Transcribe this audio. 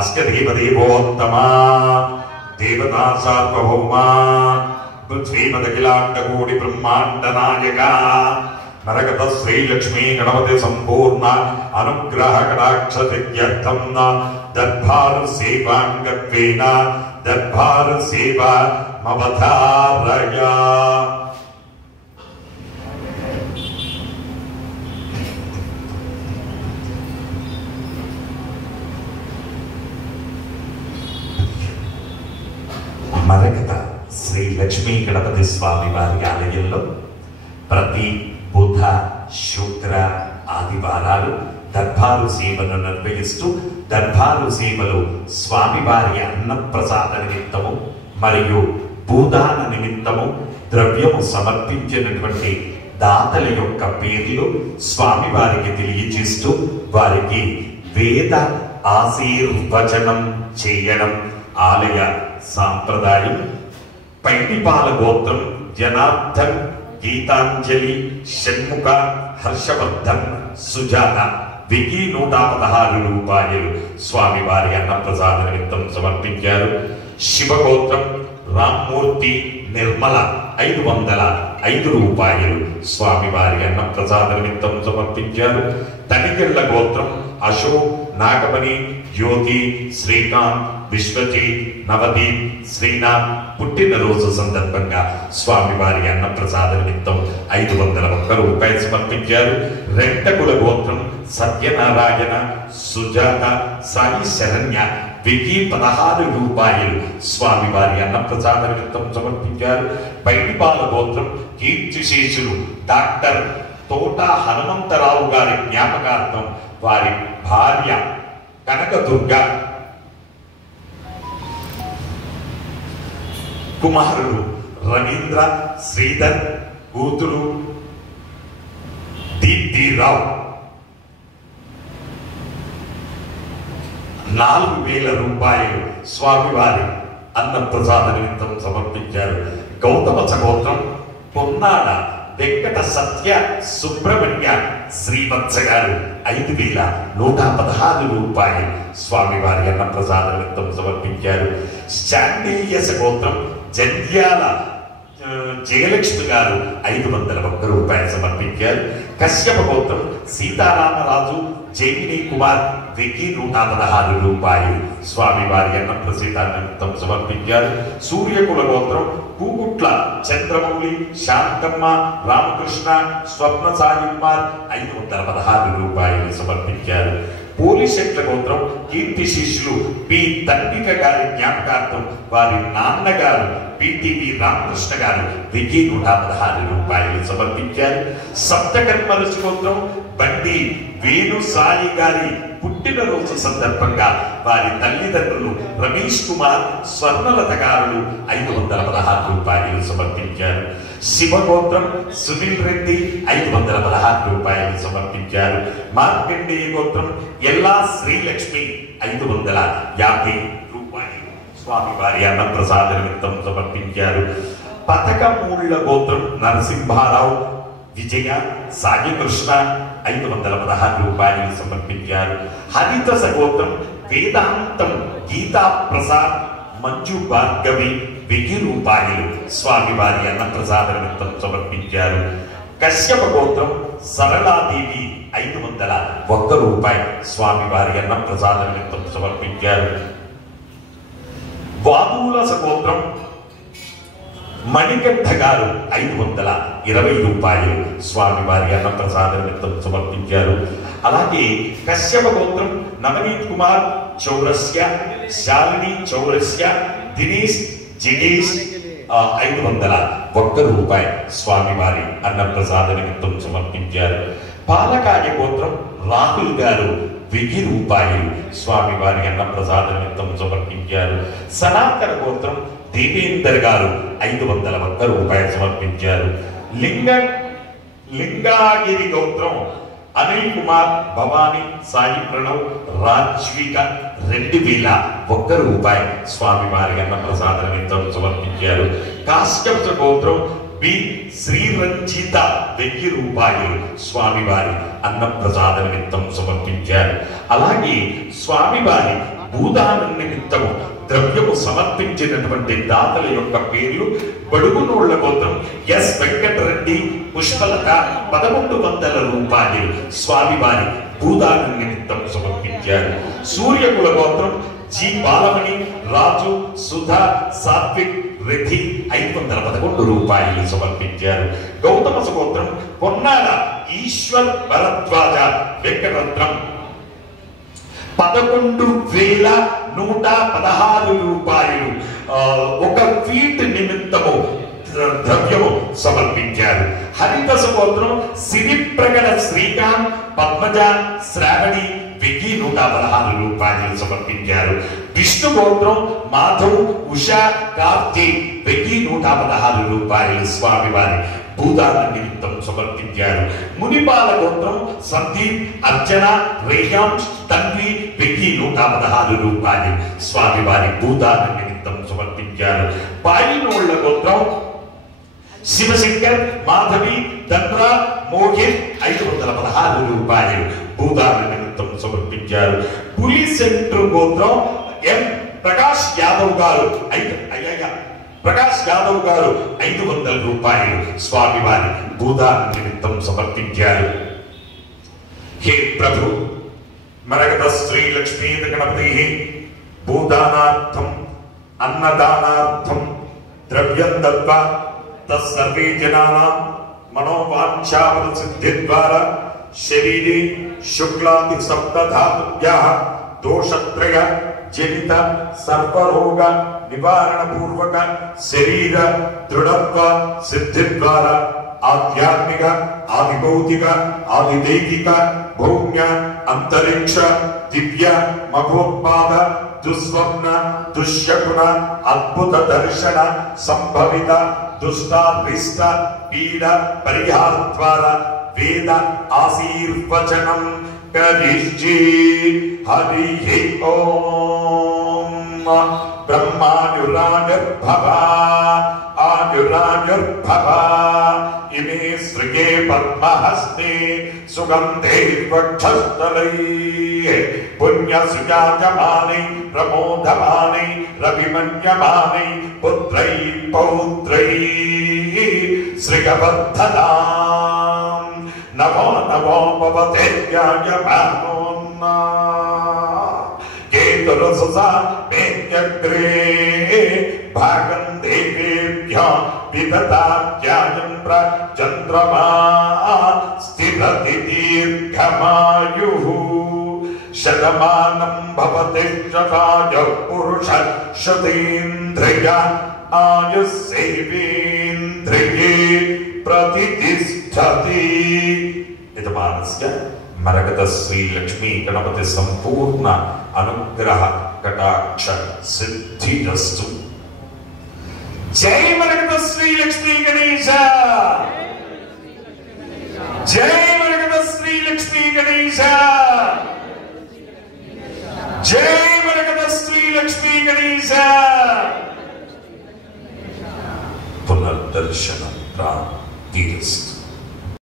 అష్టదేవదేవోత్తమా దేవతా సార్వభౌమా పృథ్వీమదఖిలాండకోటి బ్రహ్మాండ నాయక నరగత శ్రీలక్ష్మీ గణపతి సంపూర్ణ అనుగ్రహ కటాక్ష సిద్ధ్యర్థం దర్బారు సేవాంగత్వేన దర్బారు సేవ మవధారయ. మరగత శ్రీ లక్ష్మీ గణపతి స్వామి వారి ఆలయంలో ప్రతి బుధ శుక్ర ఆదివారాలు దర్బారు సేవను నిర్వహిస్తూ దర్బారు సేవలు స్వామివారి అన్నప్రసాద నిమిత్తము మరియు భూదాన నిమిత్తము ద్రవ్యము సమర్పించినటువంటి దాతల యొక్క పేర్లు స్వామివారికి తెలియజేస్తూ వారికి వేద ఆశీర్వచనం చేయడం ఆలయ సాంప్రదాయం. పైడిపాల గోత్రం జనార్దన్, గీతాంజలి, షణ్ముఖ, హర్షవర్ధన్, సుజాత 1116 రూపాయలు స్వామివారి అన్నప్రసాద నిమిత్తం సమర్పించారు. శివగోత్రం రామ్మూర్తి, నిర్మల 505 రూపాయలు స్వామివారి అన్నప్రసాద నిమిత్తం సమర్పించారు. తనికెళ్ల గోత్రం అశోక్, నాగమణి, జ్యోతి, శ్రీకాంత్, విశ్వజీత్, నవదీప్, శ్రీనాథ్ పుట్టినరోజు సందర్భంగా స్వామివారి అన్నప్రసాద నిమిత్తం 501 రూపాయలు సమర్పించారు. రెంటకుల గోత్రం సత్యనారాయణ, సుజాత, సాయి శరణ్య 1016 రూపాయలు స్వామివారి అన్నప్రసాద నిమిత్తం సమర్పించారు. బైటిపాల గోత్రం కీర్తిశేషులు డాక్టర్ తోట హనుమంతరావు గారి జ్ఞాపకార్థం వారి భార్య కనకదుర్గ, కుమారుడు రవీంద్ర, శ్రీధర్, కూతురు దీప్తిరావు 4000 రూపాయలు స్వామివారి అన్నప్రసాద నిమిత్తం సమర్పించారు. గౌతమ సగోత్రం పొన్నాడ వెంకట సత్య సుబ్రహ్మణ్య శ్రీవత్స గారు 5116 రూపాయలు స్వామివారి అన్నప్రసాద నిమిత్తం సమర్పించారు. శాండిల్య సగోత్రం జంధ్యాల జయలక్ష్మి గారు 501 రూపాయలు సమర్పించారు. కశ్యప గోత్రం సీతారామరాజు, జైమిని కుమార్ 1116 రూపాయలు స్వామివారి అన్నప్రసాద నిమిత్తం సమర్పించారు. సూర్యకుల గోత్రం కూగుట్ల చంద్రమౌళి, శాంతమ్మ, రామకృష్ణ, స్వప్న సాయి కుమార్ 516 రూపాయలు సమర్పించారు. పోలిశెట్ల గోత్రం కీర్తిశిష్యులు పి తండ్రిక గారి జ్ఞాపకార్థం వారి నాన్నగారు పిటివి రామకృష్ణ గారు 1116 రూపాయలు సమర్పించారు. సప్తకర్మరుషి గోత్రం బండి వేణు సాయి గారి పుట్టినరోజు సందర్భంగా వారి తల్లిదండ్రులు రమేష్ కుమార్, స్వర్ణలత గారు 516 రూపాయలు సమర్పించారు. శివగోత్రం సునీల్ రెడ్డి 516 రూపాయలు సమర్పించారు. మార్కండేయ గోత్రం ఎల్లా శ్రీలక్ష్మి 550 రూపాయలు స్వామివారి అన్నప్రసాద నిమిత్తం సమర్పించారు. పథకమూళ్ళ గోత్రం నరసింహారావు, విజయ, సాయికృష్ణ 516 రూపాయలు సమర్పించారు. హరిత సగోత్రం వేదాంతం గీతా ప్రసాద్, మంజు భార్గవి 1000 రూపాయలు స్వామివారి అన్నప్రసాద నిమిత్తం సమర్పించారు. కశ్యప గోత్రం సరళాదేవి 501 రూపాయి స్వామివారి అన్నప్రసాద నిమిత్తం సమర్పించారు. వాదూల సగోత్రం మణికంఠ గారు 520 రూపాయలు స్వామివారి అన్నప్రసాద నిమిత్తం సమర్పించారు. అలాగే కశ్యప గోత్రం నవనీత్ కుమార్ చౌరస్య, శాలిని చౌరస్య, దినేష్ జినేష్ 501 రూపాయి స్వామివారి అన్నప్రసాద నిమిత్తం సమర్పించారు. పాలకాయ గోత్రం రాహుల్ గారు 1000 రూపాయలు స్వామివారి అన్నప్రసాద నిమిత్తం సమర్పించారు. సనాతన గోత్రం దేవేందర్ గారు 501 రూపాయలు సమర్పించారు. లింగాగిరి గోత్రం అనిల్ కుమార్, భవాని, సాయి ప్రణవ్, రాజ్విక 2001 రూపాయి స్వామివారి అన్నప్రసాద నిమిత్తం సమర్పించారు. కాశ్యప గోత్రం బి శ్రీరంజిత 1000 రూపాయలు స్వామివారి అన్నప్రసాద నిమిత్తం సమర్పించారు. అలాగే స్వామివారి భూదానం నిమిత్తము ద్రవ్యము సమర్పించినటువంటి దాతల యొక్క పేర్లు: బడుగునోళ్ల గోత్రం ఎస్ వెంకటరెడ్డి, పుష్పలత 1100 రూపాయలు స్వామివారి భూదానం నిమిత్తం సమర్పించారు. సూర్యకుల గోత్రం జి బాలమణి, రాజు, సుధా, సాత్విక్, రెడ్డి 511 రూపాయలు సమర్పించారు. గౌతమ గోత్రం పొన్నాల ఈశ్వర్ భరద్వాజ వెంకటరత్నం 11,116 రూపాయలు 1 ఫీట్ నిమిత్తము ద్రవ్యము సమర్పించారు. హరిదశ గోత్రం సిరిప్రగడ శ్రీకాంత్, పద్మజ, శ్రావణి 1,116 రూపాయలు సమర్పించారు. విష్ణు గోత్రం మాధవ్, ఉషా, కార్తీ 1,116 రూపాయలు స్వామివారి భూదాన నిమిత్తం సమర్పించారు. మునిపాల గోత్రం సందీప్, అర్చన, రేయాన్స్, తన్వి 1,116 రూపాయలు స్వామివారి భూదాన నిమిత్తం సమర్పించారు. పాయినోళ్ల గోత్రం శివశంకర్, మాధవి, దండ్రా, మోహిత్ 516 రూపాయలు భూదాన నిమిత్తం సమర్పించారు. పులి సెంటర్ గోత్రం ఎం ప్రకాష్ యాదవ్ గారు 500 రూపాయలు స్వామివారి భూదాన నిమిత్తం సమర్పించారు. హే ప్రభు, మరగత శ్రీ లక్ష్మీ గణపతి భూదానార్థం అన్నదానార్థం ద్రవ్యం దత్వా తస్సర్వే జనానాం మనోవాంఛాఫల సిద్ధి ద్వారా శరీరే శుక్లాది సప్తధాతుభ్యః దోషత్రయ జనిత సర్వరోగ నివారణ పూర్వక శరీర దృఢత్వ సిద్ధి ద్వారా ఆధ్యాత్మిక, ఆదిభౌతిక, ఆదిదైవిక, భౌమ్య, అంతరిక్ష, దివ్య, మహోత్పాద, దుస్వప్న, దుశ్శకున, అద్భుత దర్శన సంభవిత దుష్టారిష్ట పీడ పరిహార ద్వారా వేద ఆశీర్వచనం కరిష్యే. హరి ఓం. బ్రహ్మానురాజర్భవ ఆనురాజర్భవ ఇమే శ్రీగే పద్మహస్తే సుగంధే వక్షస్థలై పుణ్యసుజాయమానై ప్రమోదమానై రవిమన్యమానై పుత్రై పౌత్రై శ్రీగవర్ధనాం నమో నమో భవతే ధ్యాయమానోన్నా కేతురససా మేత్యగ్రే భాగం దేవేభ్య విదతాధ్యాయం చంద్రమా స్థిరతి దీర్ఘమాయుః శతమానం భవతి శతాయ పురుష శతేంద్రియ ఆయుస్సేవేంద్రియే ప్రతిష్ఠతి. యజమానస్య మరగత శ్రీ లక్ష్మీ గణపతి సంపూర్ణ అనుగ్రహ కటాక్ష సిద్ధిరస్తు. జై మరగత శ్రీ లక్ష్మీ గణేశ, జై మరగత శ్రీ లక్ష్మీ గణేశ, జై మరగత శ్రీ లక్ష్మీ గణేశ. పునర్దర్శనం ప్రాప్తిరస్తు.